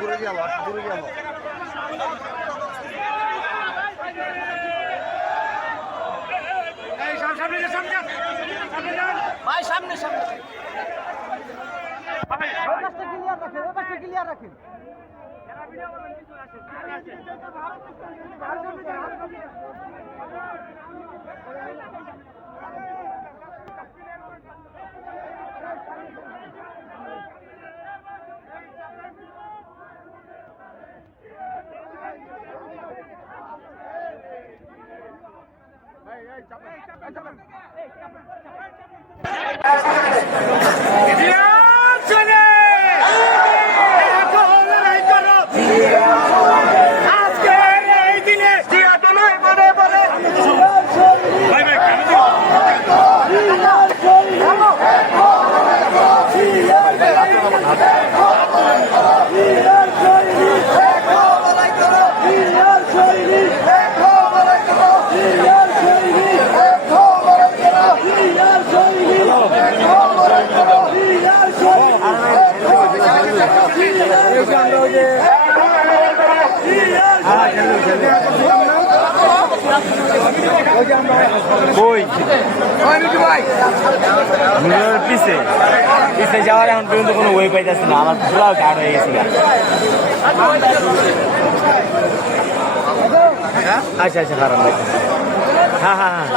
দূরে গেল দূরে গেল ভাই সামনে সামনে ক্লিয়ার রাখেন পিছে পিছে যাওয়ার এখন পর্যন্ত কোনো ওয়ে পাইতেছে না আমার পুরো গাঢ় হয়ে গেছে আচ্ছা আচ্ছা খারাপ হ্যাঁ হ্যাঁ হ্যাঁ